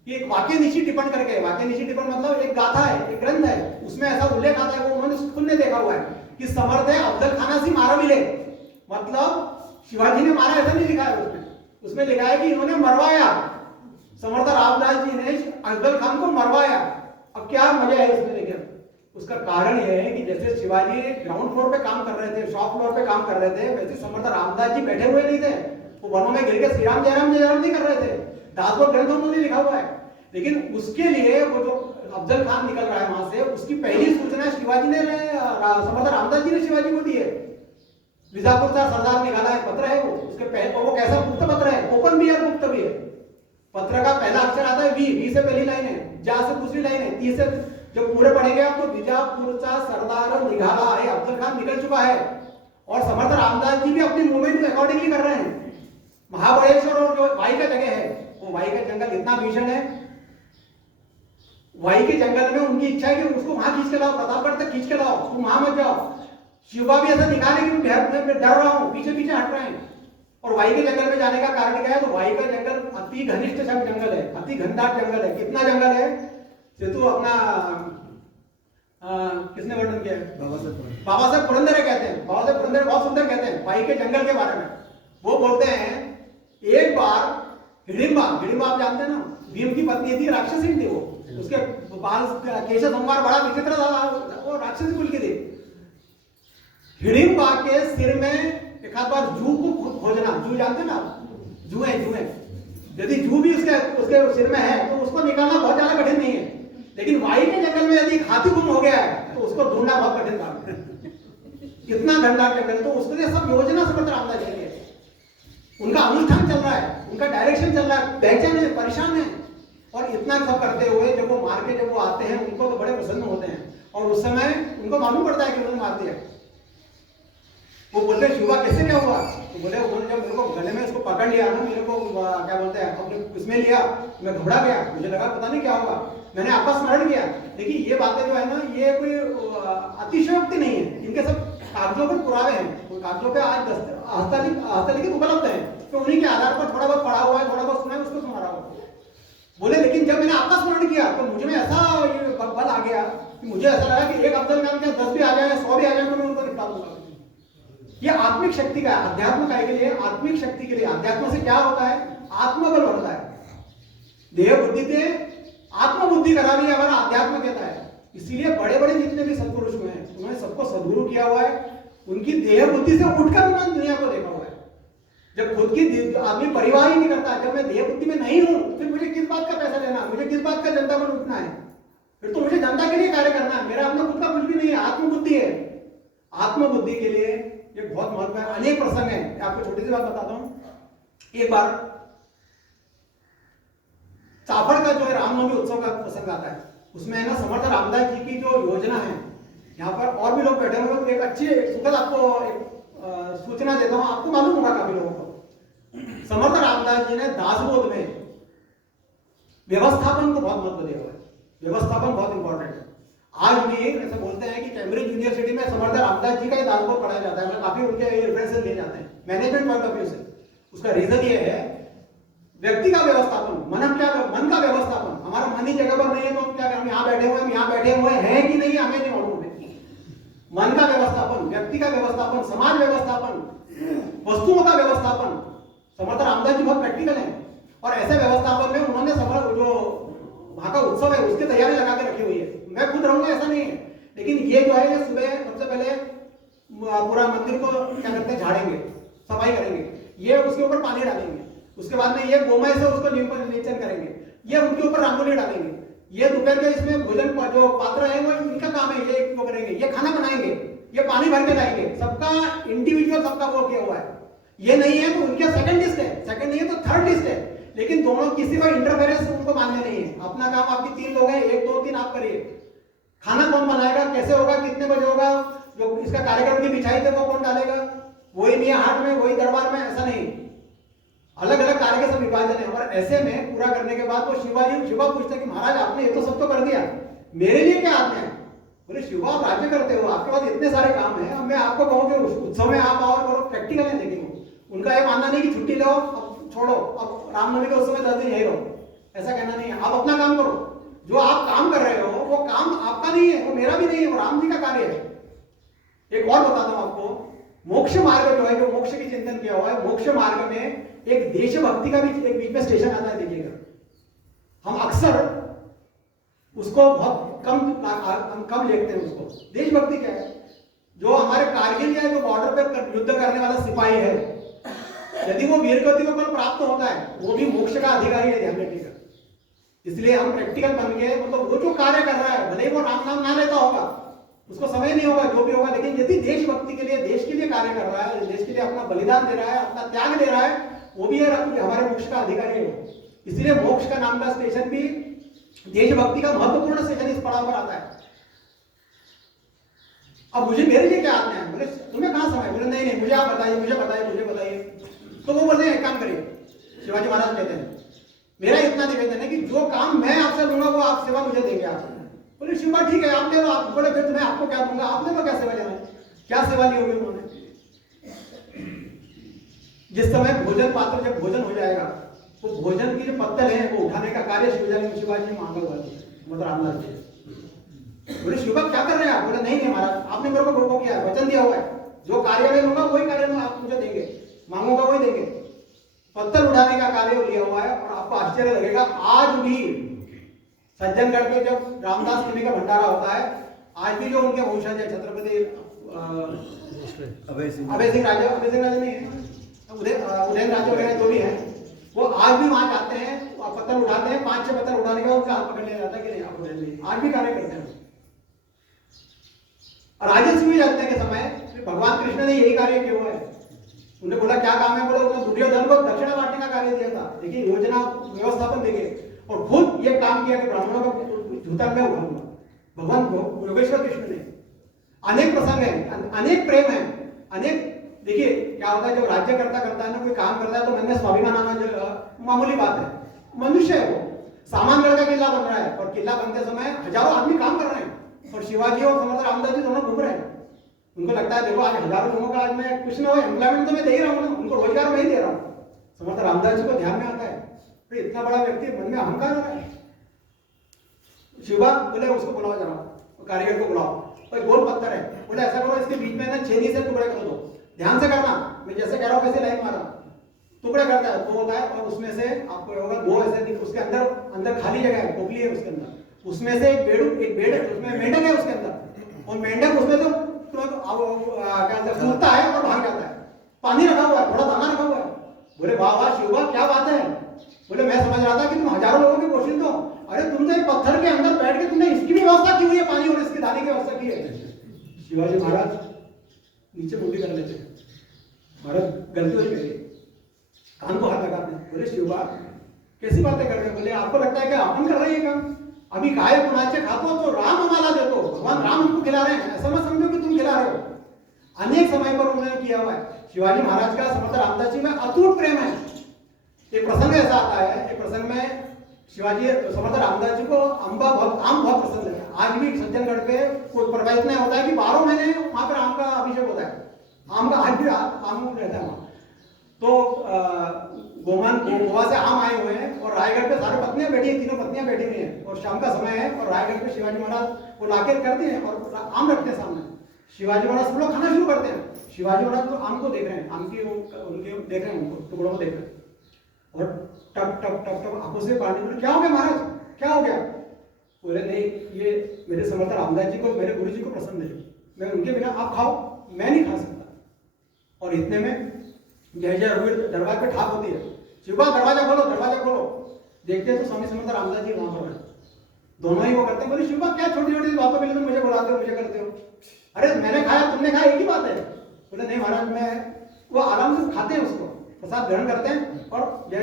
कि एक वाक्य निशी टिप्पण करके, वाक्य निशी टिप्पण मतलब एक गाथा है, एक ग्रंथ है, उसमें ऐसा उल्लेख आता है, वो उन्होंने खुद ने देखा हुआ है कि समर्थ है अफजल खाना से मारा मिले, मतलब शिवाजी ने मारा ऐसा नहीं लिखा है उसमें लिखा है कि इन्होंने मरवाया, समर्थ रामदास जी ने अफजल खान को मरवाया। अब क्या मजा है इसमें? देखिए उसका कारण यह है कि जैसे शिवाजी ग्राउंड फ्लोर पे काम कर रहे थे, शॉप फ्लोर पे काम कर रहे थे, वैसे समर्थ रामदास जी बैठे हुए नहीं थे, वो वनों में गिर के श्री राम जयराम जयराम नहीं कर रहे थे, दासों ग्रंथ उन्होंने लिखा हुआ है। लेकिन उसके लिए वो जो अफजल खान निकल रहा है वहां से, उसकी पहली सूचना शिवाजी ने, समर्थ रामदास जी ने शिवाजी को दी है। बीजापुर का सरदार निकाला है पत्र है वो, उसके पहले वो कैसा गुप्त पत्र है, ओपन भी है गुप्त भी है। पत्र का पहला अक्षर आता है वी से पहली लाइन है, जा से दूसरी लाइन है, ती से जब पूरे पढ़ेंगे आप तो बीजापुर का सरदार निकाला है, अफजल खान निकल चुका है। और समर्थ रामदास जी भी अपनी मूवमेंट के अकॉर्डिंगली कर रहे हैं। महाबलेश्वर और जो वाई का जगह है, वो वाई का जंगल इतना भीषण है, वाई के जंगल में उनकी इच्छा है कि उसको वहां खींच के लाओ, प्रतापगढ़ तक खींच के लाओ, तुम वहां मत जाओ। शिवा भी ऐसा दिखा रहे कि मैं डर रहा हूं, पीछे पीछे हट रहे हैं। और वाई के जंगल में जाने का कारण क्या है? तो वाई का जंगल अति घनिष्ठ जंगल है, अति घनदाट जंगल है। कितना जंगल है? सेतु अपना किसने वर्णन किया है? बाबा साहब पुरंदरे कहते हैं, बाबा साहब पुरंदरे बहुत सुंदर कहते हैं वाई के जंगल के बारे में। वो बोलते हैं एक बार हिडिंबा आप जानते हैं ना, भीम की पत्नी थी, राक्षसी थी वो, उसके बाल केश संवार बड़ा विचित्र था, वो राक्षसी कुल की थी। हिडिंबा के सिर में एक आध बार जू को खोजना, जू जानते ना आप, जुए, यदि जू भी उसके उसके सिर में है तो उसको निकालना बहुत ज्यादा कठिन नहीं है, लेकिन वाई के जंगल में यदि हाथी गुम हो गया है तो उसको ढूंढना बहुत कठिन काम है। कितना घंटा जंगल, तो उसके लिए सब योजना समर्थ रामदास जी है, उनका अनुष्ठान चल रहा है, उनका डायरेक्शन चल रहा है, बेचैन है, परेशान है, और इतना सब करते हुए जब वो मार के जब वो आते हैं उनको तो बड़े प्रसन्न होते हैं, और उस समय उनको मालूम पड़ता है कि उन्होंने मार दिया। वो बोलते हैं शिवा कैसे क्या हुआ, तो बोले उन्होंने जब मेरे को गले में उसको पकड़ लिया ना, मेरे को क्या बोलते हैं अपने उसमें लिया, मैं घबरा गया, मुझे लगा पता नहीं क्या होगा, मैंने आपका स्मरण किया। देखिए ये बातें जो है ना, ये कोई अतिशयोक्ति नहीं है, इनके सब कागजों पर पुरावे हैं, कागजों पे आज हस्तलिखित उपलब्ध है, तो उन्हीं के आधार पर थोड़ा बहुत पढ़ा हुआ है, थोड़ा बहुत सुना है, उसको सुना रहा हूँ। बोले लेकिन जब मैंने आपका स्मरण किया तो मुझे में ऐसा बल आ गया कि मुझे ऐसा लगा कि एक अफजल खान के 10 भी आ जाए, 100 भी आ जाए तो मैं उनको निपटा दूंगा। ये आत्मिक शक्ति का, अध्यात्म का के लिए, आत्मिक शक्ति के लिए, अध्यात्म से क्या होता है, आत्मबल बढ़ता है। देह बुद्धि से आत्मबुद्धि करा भी हमारा अध्यात्म कहता है। इसीलिए बड़े बड़े जितने भी सत्पुरुष हुए हैं उन्होंने सबको सद्गुरु किया हुआ है, उनकी देह बुद्धि से उठकर उन्होंने दुनिया को देखा हुआ है। जब खुद की आदमी परिवार ही नहीं करता, जब मैं देह बुद्धि में नहीं हूं, फिर मुझे किस बात का पैसा लेना, मुझे किस बात का जनता में लूटना है, फिर तो मुझे जनता के लिए कार्य करना है, मेरा अपना खुद का कुछ भी नहीं है, आत्मबुद्धि है। आत्मबुद्धि के लिए ये बहुत महत्व है। अनेक प्रसंग है, आपको छोटी सी बात बताता हूं। एक बार चाफड़ का जो है रामनवमी उत्सव का प्रसंग आता है, उसमें है ना समर्थ रामदास जी की जो योजना है, यहाँ पर और भी लोग बैठे हुए, तो एक अच्छी सुखद आपको एक सूचना देता हूं, आपको मालूम होगा काफी लोगों को। समर्थ रामदास जी ने दासबोध में व्यवस्थापन को बहुत महत्व दिया हुआ है, व्यवस्थापन बहुत इंपॉर्टेंट है। आज भी ऐसा बोलते हैं कि कैम्ब्रिज यूनिवर्सिटी में समर्थ रामदास जी का दासबोध पढ़ाया जाता है, काफी उनके रेफरेंसेस लिए जाते हैं मैनेजमेंट पॉइंट ऑफ व्यू से। उसका रीजन ये है, व्यक्ति का व्यवस्थापन, मन का व्यवस्थापन। हमारा मन ही जगह पर नहीं है तो हम क्या करें, हम यहाँ बैठे हुए, हम यहाँ बैठे हुए हैं कि नहीं हमें नहीं मालूम है। मन का व्यवस्थापन, व्यक्ति का व्यवस्थापन, समाज व्यवस्थापन, वस्तुओं का व्यवस्थापन, समर्थ रामदास जी बहुत प्रैक्टिकल है, और ऐसे व्यवस्थापन में उन्होंने जो वहां का उत्सव है उसकी तैयारी लगा के रखी हुई है। मैं खुद रहूंगा ऐसा नहीं है, लेकिन ये जो है ये सुबह सबसे पहले पूरा मंदिर को क्या करते हैं, झाड़ेंगे, सफाई करेंगे, ये उसके ऊपर पानी डालेंगे, उसके बाद में ये गोमय से उसको निरीक्षण करेंगे, ये उनके ऊपर रंगोली डालेंगे, ये दोपहर के इसमें भोजन जो पात्र है वो इनका काम है, ये वो करेंगे, ये खाना बनाएंगे, ये पानी भर के लाएंगे, सबका इंडिविजुअल सबका वो किया हुआ है। ये नहीं है तो उनका सेकंड लिस्ट है, सेकंड नहीं है तो थर्ड लिस्ट है, लेकिन दोनों किसी का इंटरफेरेंस उनको मानने नहीं है। अपना काम, आपकी 3 लोग हैं, 1 2 3 आप करिए। खाना कौन बनाएगा, कैसे होगा, कितने बजे होगा, जो इसका कार्यक्रम की बिछाई थे वो कौन डालेगा, वही मियां हाट में, वही दरबार में, ऐसा नहीं, अलग अलग कार्य के सब विभाजन है। और ऐसे में पूरा करने के बाद वो शिवा पूछते कि महाराज आपने ये तो सब तो कर दिया, मेरे लिए क्या आज्ञा है। बोले शिवा आप राज्य करते हो, आपके पास इतने सारे काम है, मैं आपको कहूँ कि उत्सव में आप आओ करो, प्रैक्टिकल है। देखिए उनका ये मानना नहीं कि छुट्टी लो, अब छोड़ो, अब रामनवमी के उत्सव में 10 दिन यही रहो, ऐसा कहना नहीं है। आप अपना काम करो, जो आप काम कर रहे हो वो काम आपका नहीं है, वो मेरा भी नहीं है, वो राम जी का कार्य है। एक और बताता हूं आपको, मोक्ष मार्ग जो है, जो मोक्ष की चिंतन किया हुआ है, मोक्ष मार्ग में एक देशभक्ति का भी एक बीच में स्टेशन आता है। देखिएगा हम अक्सर उसको बहुत कम लिखते हैं उसको। देशभक्ति क्या है, जो हमारे कारगिल या जो बॉर्डर पर युद्ध करने वाला सिपाही है, यदि वो वीर गति को फल प्राप्त होता है, वो भी मोक्ष का अधिकारी है, ध्यान रखिएगा। इसलिए हम प्रैक्टिकल बन गए, मतलब वो जो कार्य कर रहा है, भले ही वो राम नाम ना लेता होगा, उसको समय नहीं होगा, जो भी होगा, लेकिन यदि देशभक्ति के लिए, देश के लिए कार्य कर रहा है, देश के लिए अपना बलिदान दे रहा है, अपना त्याग दे रहा है, वो भी हमारे मोक्ष का अधिकारी है। इसलिए मोक्ष का नाम का स्टेशन भी देशभक्ति का महत्वपूर्ण स्टेशन इस पड़ाव पर आता है। अब मुझे, मेरे लिए क्या आज्ञा है, बोले तुम्हें कहां समय, बोले नहीं नहीं मुझे आप बताइए, मुझे बताइए। तो वो बोलते हैं एक काम करिए, शिवाजी महाराज कहते हैं मेरा इतना निवेदन है कि जो काम मैं आपसे लूंगा वो आप सेवा मुझे देंगे। आप बोले शिवा ठीक है आप ले लो, आप बोले फिर मैं आपको क्या दूंगा, आपने तो क्या सेवा लेना है, क्या सेवा ली होगी उन्होंने। जिस समय भोजन पात्र, जब भोजन हो जाएगा तो भोजन की जो पत्तल है वो उठाने का कार्य शिवाजी मांगा हुआ है, मतलब रामदास जी। बोले शिवा क्या कर रहे हैं आप, बोले नहीं नहीं महाराज आपने मेरे को वो किया है, वचन दिया हुआ है, जो कार्य में लूंगा वही कार्य में आप मुझे देंगे, मांगूंगा वही देंगे। पत्थर उठाने का कार्य लिया हुआ है। और आपको आश्चर्य लगेगा, आज भी सज्जनगढ़ पे जब रामदास मुनि का भंडारा होता है, आज भी जो उनके वंशज है, छत्रपति अभय सिंह राजा नहीं है, उदयन राजा वगैरह जो भी है, वो आज भी वहां जाते हैं, पत्थर उठाते हैं, 5-6 पत्थर उठाने के बाद उनका हाथ पकड़ लिया जाता है कि नहीं आप उड़ेल लीजिए, आज भी कार्य करते हैं। और राजस्व यात्रा के समय भगवान कृष्ण ने यही कार्य किया हुआ है। उन्हें बोला क्या काम है, बोला उसने दुर्योधन को दक्षिणा बांटने का कार्य दिया था। देखिए योजना व्यवस्थापन देखिए, और खुद ये काम किया कि ब्राह्मणों का जूता में उठाऊंगा। भगवान योगेश्वर कृष्ण ने अनेक प्रसंग है, अनेक प्रेम है, अनेक। देखिए क्या होता है जब राज्य करता है ना, कोई काम करता है तो मन में स्वाभिमान आना मामूली बात है, मनुष्य है वो। सामान का किला बन रहा है और किला बनते समय हजारों आदमी काम कर रहे हैं और शिवाजी और समर्थ रामदास जी दोनों घूम रहे हैं। उनको लगता है देखो आज हजारों लोगों का आज मैं कुछ ना हो एम्प्लॉयमेंट तो मैं दे ही रहा हूँ ना, उनको रोजगार मैं ही दे रहा हूँ। समर्थ रामदास जी को ध्यान में आता है तो इतना बड़ा व्यक्ति मन में अहंकार हो रहा है। शिवा बोले उसको बुलाओ जरा, कारीगर को बुलाओ, कोई गोल पत्थर है, बोले ऐसा करो इसके बीच में ना 6 से टुकड़े कर दो, ध्यान से करना, मैं जैसे कह रहा हूँ वैसे लाइन मारा, टुकड़े करता है तो होता है। और उसमें से आपको होगा दो ऐसे, उसके अंदर खाली जगह है, पोपली है उसके अंदर, उसमें से एक बेड़ उसमें मेंढक है उसके अंदर, और मेंढक उसमें तो कूदता है और भाग जाता है। पानी रखा हुआ है, थोड़ा दाना रखा हुआ है। बोले वाह वाह शिवा क्या बात है। बोले मैं समझ रहा था कि तुम हजारों लोगों की कोशिश हो, अरे तुम तो एक पत्थर के अंदर बैठ के तुमने इसकी भी व्यवस्था की हुई है, पानी और इसके दाने की व्यवस्था की है। शिवाजी महाराज नीचे मुंडी कर लेते हैं, महाराज गलती हुई मेरी, कान को हाथ लगाते हैं। बोले शिवा कैसी बातें कर रहे हो। बोले आपको लगता है कि अपन कर रहे हैं काम, अभी गाय पुनाचे खातो तो राम हमारा देतो, भगवान राम हमको खिला रहे हैं, ऐसा मत समझो कि तुम खिला रहे हो। अनेक समय पर उन्होंने किया हुआ है। शिवाजी महाराज का समर्थ रामदास जी में अटूट प्रेम है। एक प्रसंग ऐसा आता है, एक प्रसंग में शिवाजी समर्थ रामदास जी को आम बहुत पसंद है। आज भी सज्जनगढ़ पे कोई पर्व इतना होता है कि 12 महीने वहां पर आम का अभिषेक होता है, आम का आज भी आम रहता है वहां। तो गोवा से आम आए हुए हैं और रायगढ़ पे सारी पत्नियां बैठी हैं, तीनों पत्नियां बैठी हुई हैं और शाम का समय है और रायगढ़ पे शिवाजी महाराज वो लाके करते हैं और आम रखते हैं सामने। शिवाजी महाराज सब लोग खाना शुरू करते हैं। शिवाजी महाराज तो आम को देख रहे हैं, आम की उनके देख रहे हैं, उनको टुकड़ों को देख रहे हैं और टप टप टप टप आंखों से पानी। बोले क्या हो गया महाराज, क्या हो गया। बोले नहीं ये मेरे समर्थ रामदास जी को, मेरे गुरु जी को पसंद है, मैं उनके बिना आप खाओ, मैं नहीं खा सकता। और इतने में जय जय रघुवीर दरबार पे ठाक होती है, शिवा दरवाजा खोलो, दरवाजा खोलो। देखते हैं तो स्वामी समर्थ रामदास जी वहां पर है, दोनों ही वो करते हैं। बोले शिवा क्या छोटी छोटी बातों के लिए तुम मुझे बुलाते हो, मुझे करते हो। अरे मैंने खाया तुमने खाया एक ही बात है। बोले नहीं महाराज मैं, वो आराम से खाते हैं उसको, प्रसाद ग्रहण करते हैं। और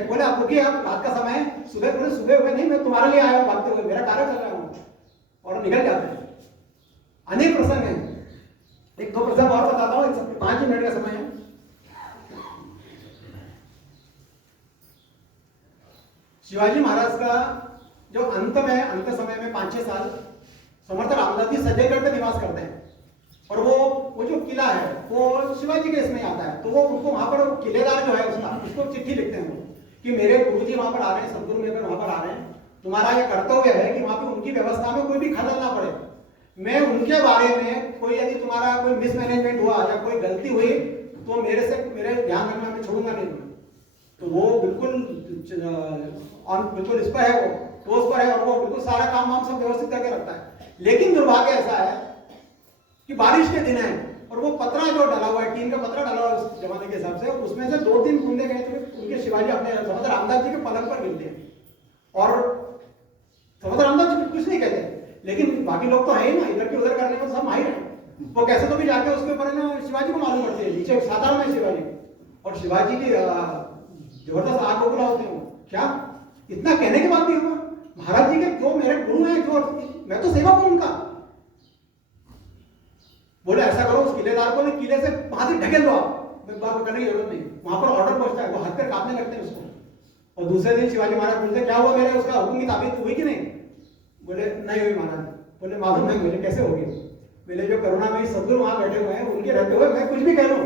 बोले आप रुकिए, आप रात का समय है, सुबह बोले सुबह हुए नहीं, मैं तुम्हारे लिए आया हूँ भागते हुए, मेरा कार्य कर रहा हूँ, और निकल जाते हैं। अनेक प्रसंग है, एक दो प्रसंग और बताता हूँ, 5 मिनट का समय है। शिवाजी महाराज का जो अंत समय में 5-6 साल समर्थ रामदास जी सज्जनगढ़ पे निवास करते हैं और वो जो किला है वो शिवाजी के इसमें आता है। तो वो उनको वहां पर किलेदार जो है उसको चिट्ठी लिखते हैं वो कि मेरे गुरुजी वहां पर आ रहे हैं, सदगुरु मेरे वहां पर आ रहे हैं, तुम्हारा ये कर्तव्य है कि वहां पर उनकी व्यवस्था में कोई भी खलल ना पड़े। मैं उनके बारे में कोई यदि तुम्हारा कोई मिसमैनेजमेंट हुआ या कोई गलती हुई तो मेरे ध्यान रखना, मैं छोड़ूंगा नहीं तुम्हें। तो वो बिल्कुल इस पर है, वो टोस पर है और वो बिल्कुल सारा काम वाम सब व्यवस्थित करके रखता है। लेकिन दुर्भाग्य ऐसा है कि बारिश के दिन है और वो पतरा जो डाला हुआ है, टीन का पतरा डाला हुआ है उस जमाने के हिसाब से, उसमें से 2-3 बूंदे गए तो उनके शिवाजी अपने समर्थ रामदास जी के पलंग पर गिरते हैं और समर्थ रामदास जी कुछ नहीं कहते, लेकिन बाकी लोग तो है ही ना, इधर के उधर करने में सब माहिर है। वो कैसे तो भी जाके उसके ऊपर ना शिवाजी को मालूम पड़ते हैं, नीचे साधारण में शिवाजी और शिवाजी की जबरदस्त आग बबूला होते हैं। क्या इतना कहने के बाद भी होगा, महाराज जी के जो मेरे गुरु हैं, जो मैं तो सेवक हूं उनका। बोले ऐसा करो उस किलेदार को किले से वहां से ढकेल दो, आप बात करने की जरूरत नहीं। वहां पर ऑर्डर पहुंचता है, वो हाथ पे कांपने लगते हैं उसको। और दूसरे दिन शिवाजी महाराज बोलते क्या हुआ, मेरे उसका हुक्म की ताबीत हुई कि नहीं। बोले नहीं हुई महाराज। बोले मालूम है मुझे, कैसे होगी। बोले जो करुणा में सदगुरु वहां बैठे हुए हैं, उनके रहते हुए मैं कुछ भी कह लूं,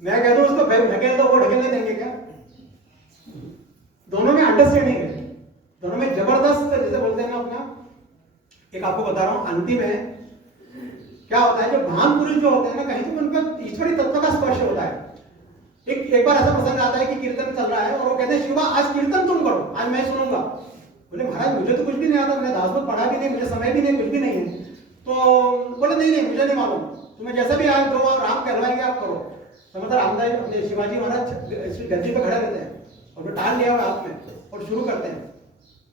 मैं कह दूं उसको ढकेल दो, वो ढकेलने देंगे क्या। दोनों में अंडरस्टैंडिंग है, दोनों में जबरदस्त, जैसे बोलते हैं ना अपना। एक आपको बता रहा हूं, अंतिम है क्या होता है, जो महान पुरुष जो होते हैं ना, कहीं तो उनका ईश्वरी तत्व का स्पर्श होता है। एक बार ऐसा प्रसंग आता है कि कीर्तन चल रहा है और वो कहते हैं शिवा आज कीर्तन तुम करो, आज मैं सुनूंगा। बोले महाराज मुझे तो कुछ भी नहीं आता, मैंने दासबोध पढ़ा भी नहीं, मुझे समय भी नहीं, कुछ भी नहीं है। तो बोले नहीं मुझे नहीं मालूम। तुम्हें जैसा भी आज जो राम कहलवाएंगे आप करो। समर्थ रामदास अपने शिवाजी महाराज गद्दी पे खड़े रहते हैं और टाल लिया हुआ हाथ में और शुरू करते हैं।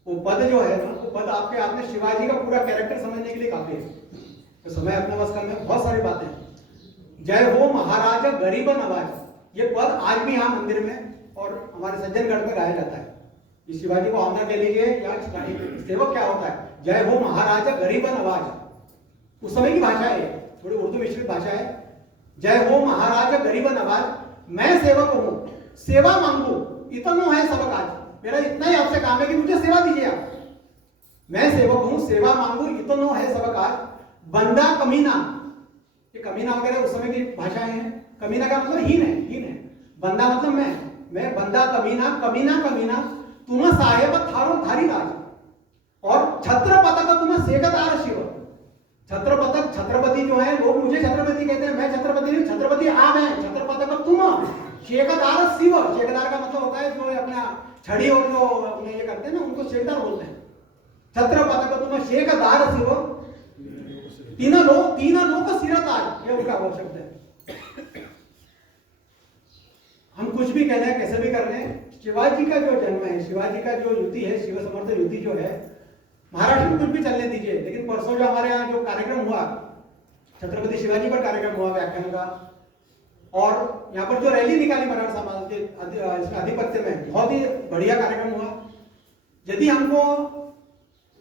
वो पद जो है ना, वो पद आपके हाथ में शिवाजी का पूरा कैरेक्टर समझने के लिए काफी है। तो समय अपने बस में बहुत सारी बातें हैं। जय हो महाराजा गरीब नवाज, ये पद आज भी यहाँ मंदिर में और हमारे सज्जनगढ़ में गाया जाता है। ये शिवाजी को आमना के लिए या सेवक क्या होता है, जय हो महाराजा गरीब नवाज, उस समय की भाषा है, थोड़ी उर्दू मिश्रित भाषा है। जय हो महाराजा गरीब नवाज, मैं सेवक हूं, सेवा मांगू इतना है सब काज, मेरा इतना ही आपसे काम है कि मुझे सेवा दीजिए आप। मैं सेवक हूं, सेवा मांगू इतना है सब काज, बंदा कमीना, ये कमीना वगैरह उस समय की भाषाएं हैं। कमीना का मतलब हीन है, हीन है। बंदा मतलब मैं बंदा कमीना, कमीना कमीना तुम साहेब थारो थारी राज, और छत्र पतक तुम सेकदार शिव। छत्र पतक, छत्रपति जो है लोग मुझे छत्रपति कहते हैं, मैं छत्रपति नहीं, छत्रपति आप हैं। छत्र पतक तुम शेकदार शिव, शेकदार का मतलब होता है जो अपना छड़ी और जो अपने ये करते हैं ना, उनको शेकदार बोलते हैं। छत्र पतक तुम शेकदार शिव, तीन लोग सिरताज, ये उनका वो शब्द है। हम कुछ भी कह रहे हैं, कैसे भी कर रहे हैं, शिवाजी का जो जन्म है, शिवाजी का जो युति है, शिव समर्थ युति जो है, महाराष्ट्र में कुछ भी चलने दीजिए, लेकिन परसों जो हमारे यहाँ जो कार्यक्रम हुआ, छत्रपति शिवाजी पर कार्यक्रम हुआ व्याख्यान का, और यहाँ पर जो रैली निकाली मराठा समाज के आधिपत्य में, बहुत ही बढ़िया कार्यक्रम हुआ। यदि हमको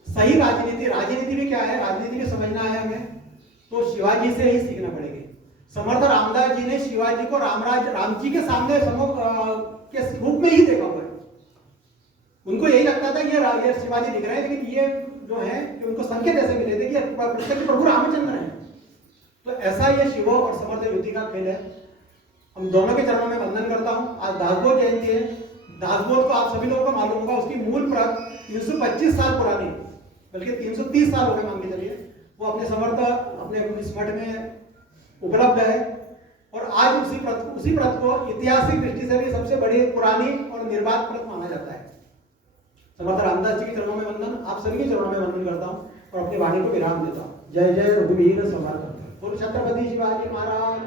सही राजनीति भी क्या है, राजनीति भी समझना है हमें, तो शिवाजी से ही सीखना पड़ेगी। समर्थ रामदास जी ने शिवाजी को राम जी के सामने के रूप में ही देखा हुआ है। उनको यही लगता था कि ये शिवाजी दिख रहे हैं, लेकिन ये जो है कि उनको संकेत ऐसे मिले थे कि प्रभु रामचंद्र हैं। तो ऐसा ये शिव और समर्थ युति का खेल है। हम दोनों के चरणों में वंदन करता हूँ। आज दासबोध जयंती है। दासबोध को आप सभी लोगों को मालूम होगा, उसकी मूल प्रत 325 साल पुरानी, बल्कि 330 साल हो गए मान के चलिए, वो अपने समर्थ अपने इस मठ में उपलब्ध है। और आज उसी प्रत को ऐतिहासिक दृष्टि से भी सबसे बड़ी पुरानी और निर्बाध प्रत माना जाता है। समर्थ रामदास जी के चरणों में वंदन, आप सभी के चरणों में वंदन करता हूँ और अपनी वाणी को विराम देता हूँ। जय जय रघुवीर समर्थ। बोलो छत्रपति शिवाजी महाराज।